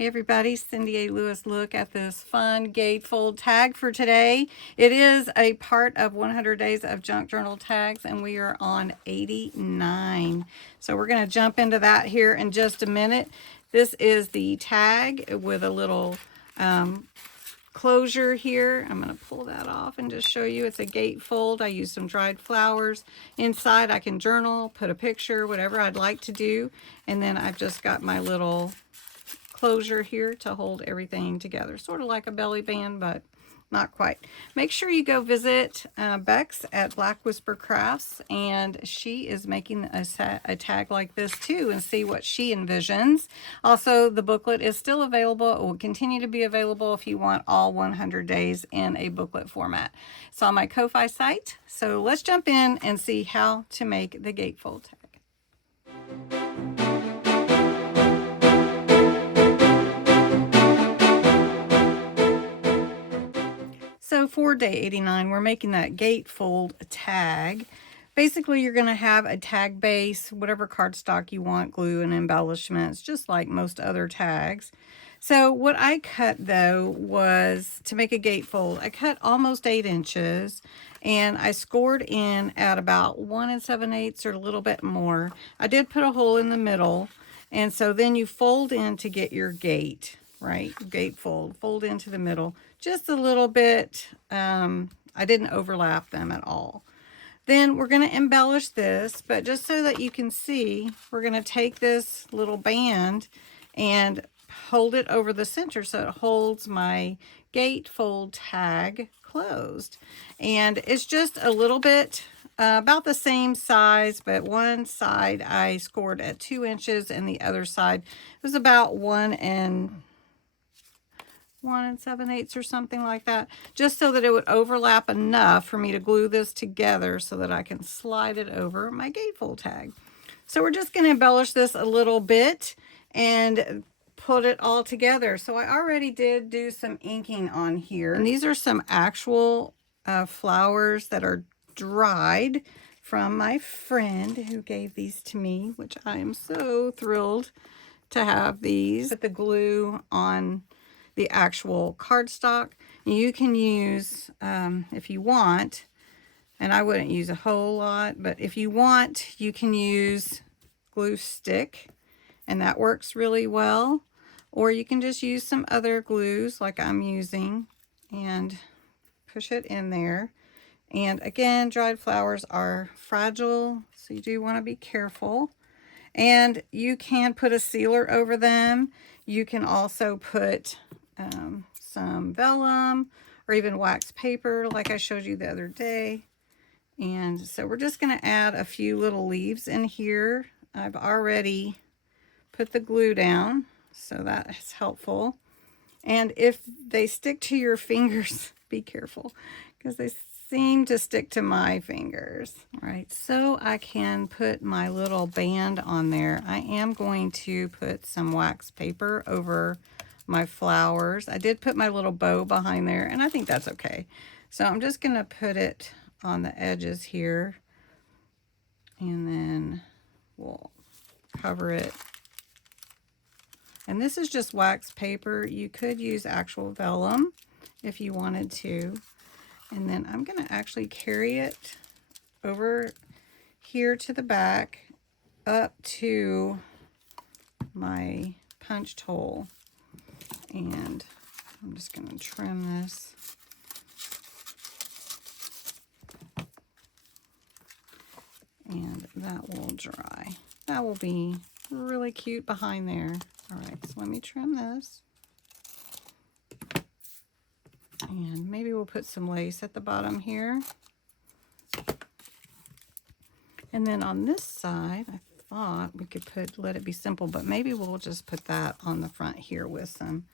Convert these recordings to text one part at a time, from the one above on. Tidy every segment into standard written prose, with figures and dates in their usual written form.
Hey everybody, Cindy A. Lewis. Look at this fun gatefold tag for today. It is a part of 100 Days of Junk Journal Tags, and we are on 89. So we're going to jump into that here in just a minute. This is the tag with a little closure here. I'm going to pull that off and just show you it's a gatefold. I use some dried flowers. Inside I can journal, put a picture, whatever I'd like to do. And then I've just got my little closure here to hold everything together, sort of like a belly band, but not quite. Make sure you go visit Bexx at Black Whisper Crafts, and she is making a tag like this too, and see what she envisions. Also, the booklet is still available. It will continue to be available if you want all 100 days in a booklet format. It's on my Ko-Fi site. So let's jump in and see how to make the gatefold tag. So for day 89, we're making that gatefold tag. Basically, you're going to have a tag base, whatever cardstock you want, glue and embellishments, just like most other tags. So what I cut though was to make a gatefold. I cut almost 8 inches and I scored in at about 1 7/8 or a little bit more. I did put a hole in the middle, and so then you fold in to get your gate, right? Gatefold, fold into the middle just a little bit. I didn't overlap them at all. Then we're going to embellish this, but just so that you can see, we're going to take this little band and hold it over the center so it holds my gatefold tag closed. And it's just a little bit about the same size, but one side I scored at 2 inches and the other side was about 1 7/8 or something like that, just so that it would overlap enough for me to glue this together so that I can slide it over my gatefold tag. So we're just going to embellish this a little bit and put it all together. So I already did do some inking on here, and these are some actual flowers that are dried from my friend who gave these to me, which I am so thrilled to have these. Put the glue on the actual cardstock. You can use, if you want, and I wouldn't use a whole lot, but if you want, you can use glue stick, and that works really well. Or you can just use some other glues like I'm using and push it in there. And again, dried flowers are fragile, so you do want to be careful. And you can put a sealer over them. You can also put some vellum or even wax paper like I showed you the other day. And so we're just going to add a few little leaves in here. I've already put the glue down, so that is helpful. And if they stick to your fingers, be careful, because they seem to stick to my fingers. All right, so I can put my little band on there. I am going to put some wax paper over my flowers. I did put my little bow behind there, and I think that's okay. So I'm just going to put it on the edges here, and then we'll cover it. And this is just wax paper. You could use actual vellum if you wanted to. And then I'm going to actually carry it over here to the back up to my punched hole. And I'm just going to trim this. And that will dry. That will be really cute behind there. All right, so let me trim this. And maybe we'll put some lace at the bottom here. And then on this side, I thought we could let it be simple, but maybe we'll just put that on the front here with some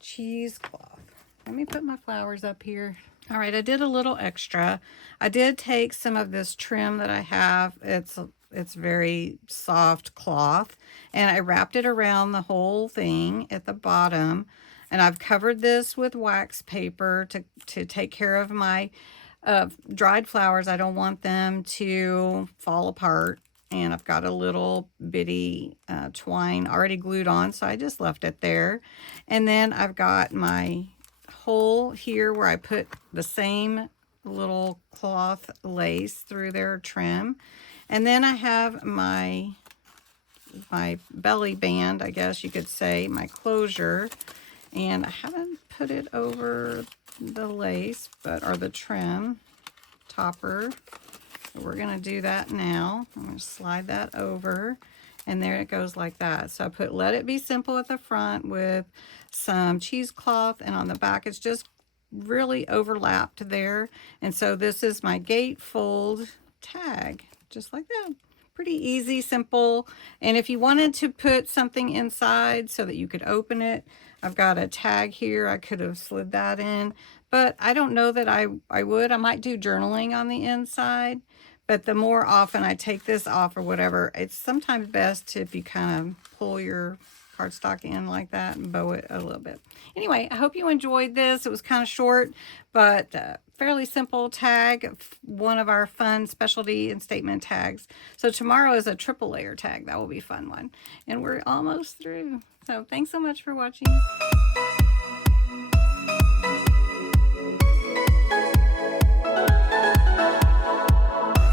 cheesecloth. Let me put my flowers up here. All right, I did a little extra. I did take some of this trim that I have. It's very soft cloth, and I wrapped it around the whole thing at the bottom, and I've covered this with wax paper to take care of my dried flowers. I don't want them to fall apart and I've got a little bitty twine already glued on, so I just left it there. And then I've got my hole here where I put the same little cloth lace through their trim. And then I have my belly band, I guess you could say, my closure. And I haven't put it over the lace, or the trim topper. So we're going to do that now. I'm going to slide that over, and there it goes like that. So I put Let It Be Simple at the front with some cheesecloth, and on the back it's just really overlapped there. And so this is my gatefold tag, just like that. Pretty easy, simple. And if you wanted to put something inside so that you could open it, I've got a tag here. I could have slid that in, but I don't know that I would. I might do journaling on the inside, but the more often I take this off or whatever, it's sometimes best if you kind of pull your cardstock in like that and bow it a little bit. Anyway, I hope you enjoyed this. It was kind of short, but fairly simple tag, one of our fun specialty and statement tags. So tomorrow is a triple layer tag. That will be a fun one. And we're almost through. So thanks so much for watching.